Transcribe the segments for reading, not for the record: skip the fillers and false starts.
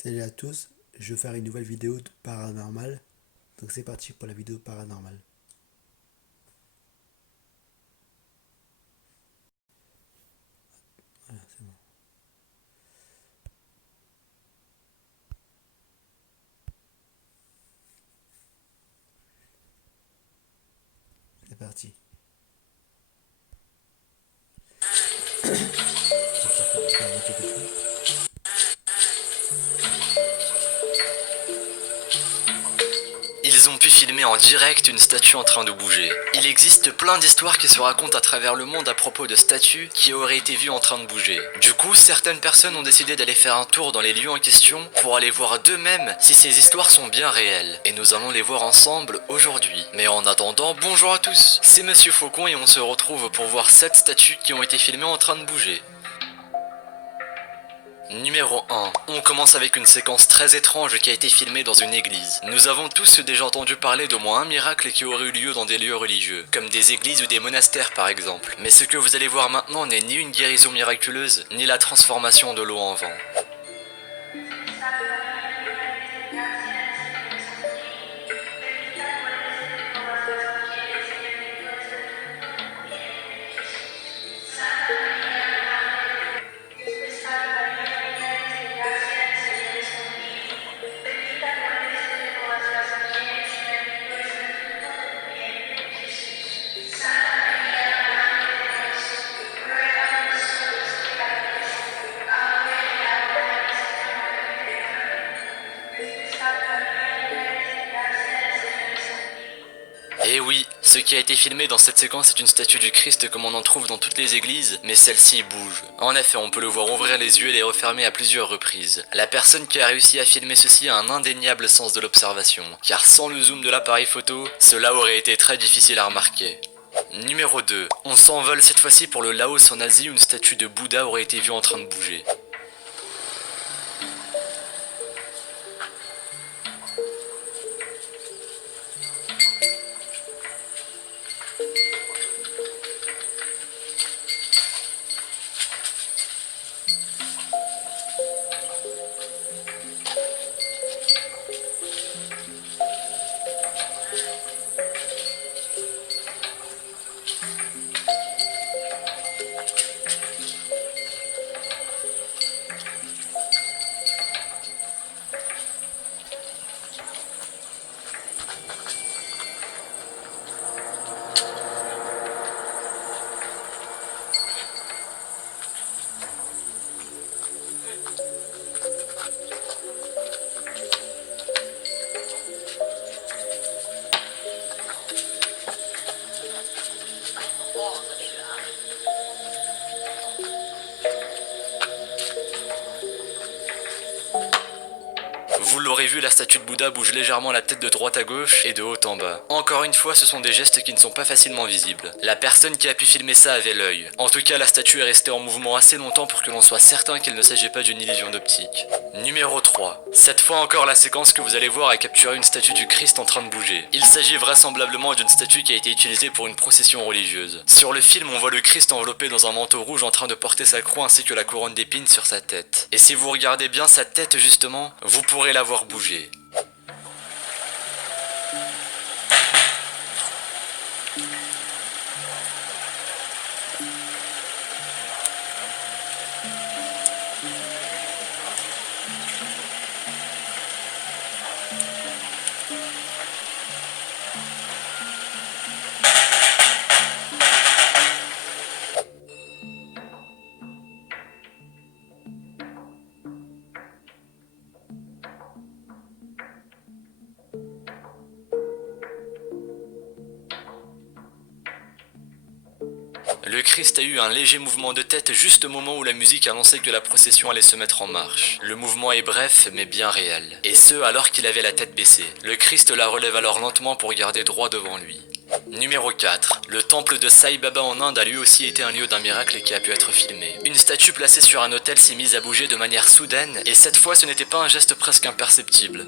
Salut à tous, je vais faire une nouvelle vidéo de paranormal. Donc c'est parti pour la vidéo paranormale. Voilà, c'est bon. C'est parti. Ils ont pu filmer en direct une statue en train de bouger. Il existe plein d'histoires qui se racontent à travers le monde à propos de statues qui auraient été vues en train de bouger. Du coup, certaines personnes ont décidé d'aller faire un tour dans les lieux en question pour aller voir d'eux-mêmes si ces histoires sont bien réelles. Et nous allons les voir ensemble aujourd'hui. Mais en attendant, bonjour à tous, c'est Monsieur Faucon et on se retrouve pour voir 7 statues qui ont été filmées en train de bouger. Numéro 1. On commence avec une séquence très étrange qui a été filmée dans une église. Nous avons tous déjà entendu parler d'au moins un miracle qui aurait eu lieu dans des lieux religieux, comme des églises ou des monastères par exemple. Mais ce que vous allez voir maintenant n'est ni une guérison miraculeuse, ni la transformation de l'eau en vin. Et oui, ce qui a été filmé dans cette séquence est une statue du Christ comme on en trouve dans toutes les églises, mais celle-ci bouge. En effet, on peut le voir ouvrir les yeux et les refermer à plusieurs reprises. La personne qui a réussi à filmer ceci a un indéniable sens de l'observation, car sans le zoom de l'appareil photo, cela aurait été très difficile à remarquer. Numéro 2. On s'envole cette fois-ci pour le Laos en Asie où une statue de Bouddha aurait été vue en train de bouger. Vous l'aurez vu, la statue de Bouddha bouge légèrement la tête de droite à gauche et de haut en bas. Encore une fois, ce sont des gestes qui ne sont pas facilement visibles. La personne qui a pu filmer ça avait l'œil. En tout cas, la statue est restée en mouvement assez longtemps pour que l'on soit certain qu'il ne s'agit pas d'une illusion d'optique. Numéro 3. Cette fois encore, la séquence que vous allez voir a capturé une statue du Christ en train de bouger. Il s'agit vraisemblablement d'une statue qui a été utilisée pour une procession religieuse. Sur le film, on voit le Christ enveloppé dans un manteau rouge en train de porter sa croix ainsi que la couronne d'épines sur sa tête. Et si vous regardez bien sa tête justement, vous pourrez la voir bouger. Le Christ a eu un léger mouvement de tête juste au moment où la musique annonçait que la procession allait se mettre en marche. Le mouvement est bref mais bien réel. Et ce alors qu'il avait la tête baissée. Le Christ la relève alors lentement pour garder droit devant lui. Numéro 4. Le temple de Sai Baba en Inde a lui aussi été un lieu d'un miracle qui a pu être filmé. Une statue placée sur un autel s'est mise à bouger de manière soudaine et cette fois ce n'était pas un geste presque imperceptible.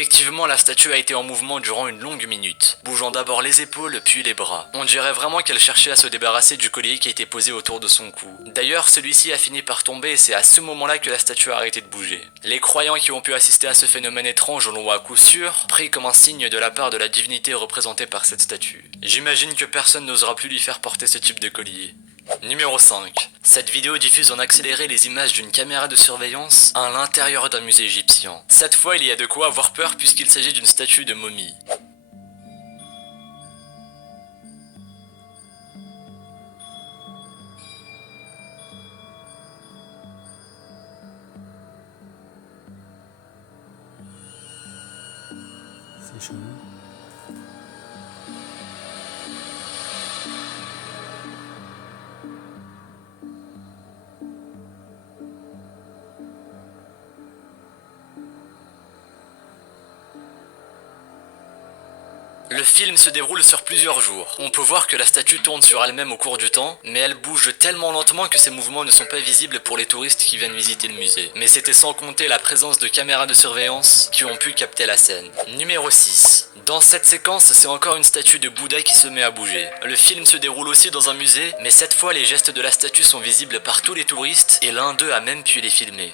Effectivement, la statue a été en mouvement durant une longue minute, bougeant d'abord les épaules puis les bras. On dirait vraiment qu'elle cherchait à se débarrasser du collier qui était posé autour de son cou. D'ailleurs, celui-ci a fini par tomber et c'est à ce moment-là que la statue a arrêté de bouger. Les croyants qui ont pu assister à ce phénomène étrange l'ont à coup sûr pris comme un signe de la part de la divinité représentée par cette statue. J'imagine que personne n'osera plus lui faire porter ce type de collier. Numéro 5. Cette vidéo diffuse en accéléré les images d'une caméra de surveillance à l'intérieur d'un musée égyptien. Cette fois, il y a de quoi avoir peur puisqu'il s'agit d'une statue de momie. C'est chelou. Le film se déroule sur plusieurs jours. On peut voir que la statue tourne sur elle-même au cours du temps, mais elle bouge tellement lentement que ses mouvements ne sont pas visibles pour les touristes qui viennent visiter le musée. Mais c'était sans compter la présence de caméras de surveillance qui ont pu capter la scène. Numéro 6. Dans cette séquence, c'est encore une statue de Bouddha qui se met à bouger. Le film se déroule aussi dans un musée, mais cette fois les gestes de la statue sont visibles par tous les touristes et l'un d'eux a même pu les filmer.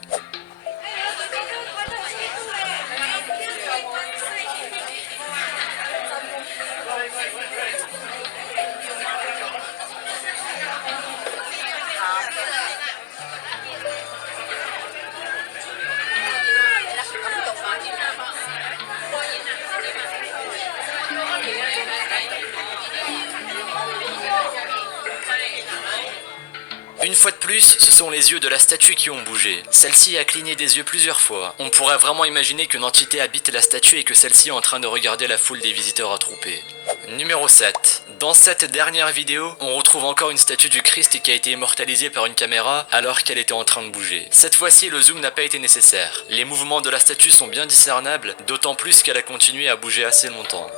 Une fois de plus, ce sont les yeux de la statue qui ont bougé. Celle-ci a cligné des yeux plusieurs fois. On pourrait vraiment imaginer qu'une entité habite la statue et que celle-ci est en train de regarder la foule des visiteurs attroupés. Numéro 7. Dans cette dernière vidéo, on retrouve encore une statue du Christ qui a été immortalisée par une caméra alors qu'elle était en train de bouger. Cette fois-ci, le zoom n'a pas été nécessaire. Les mouvements de la statue sont bien discernables, d'autant plus qu'elle a continué à bouger assez longtemps.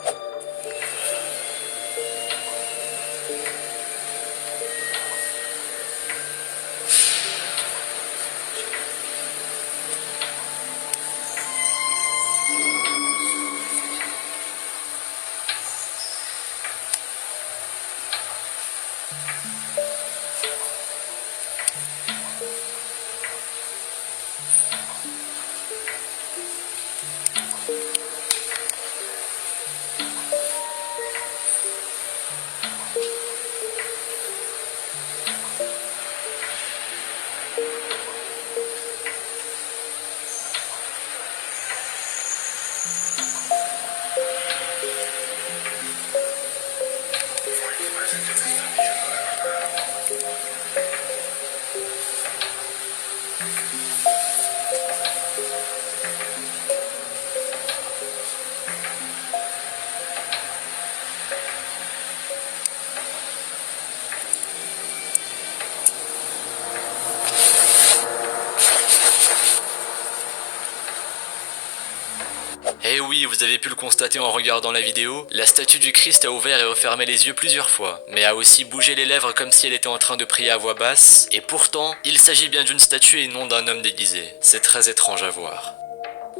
Eh oui, vous avez pu le constater en regardant la vidéo, la statue du Christ a ouvert et refermé les yeux plusieurs fois, mais a aussi bougé les lèvres comme si elle était en train de prier à voix basse, et pourtant, il s'agit bien d'une statue et non d'un homme déguisé. C'est très étrange à voir.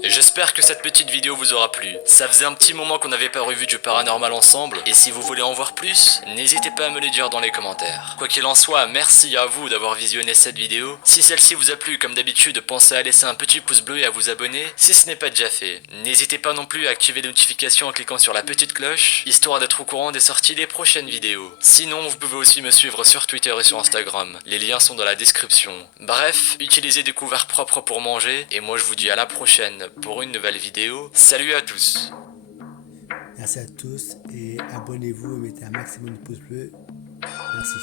J'espère que cette petite vidéo vous aura plu. Ça faisait un petit moment qu'on n'avait pas revu du paranormal ensemble, et si vous voulez en voir plus, n'hésitez pas à me le dire dans les commentaires. Quoi qu'il en soit, merci à vous d'avoir visionné cette vidéo. Si celle-ci vous a plu, comme d'habitude, pensez à laisser un petit pouce bleu et à vous abonner, si ce n'est pas déjà fait. N'hésitez pas non plus à activer les notifications en cliquant sur la petite cloche, histoire d'être au courant des sorties des prochaines vidéos. Sinon, vous pouvez aussi me suivre sur Twitter et sur Instagram. Les liens sont dans la description. Bref, utilisez des couverts propres pour manger, et moi je vous dis à la prochaine pour une nouvelle vidéo. Salut à tous! Merci à tous et abonnez-vous et mettez un maximum de pouces bleus. Merci.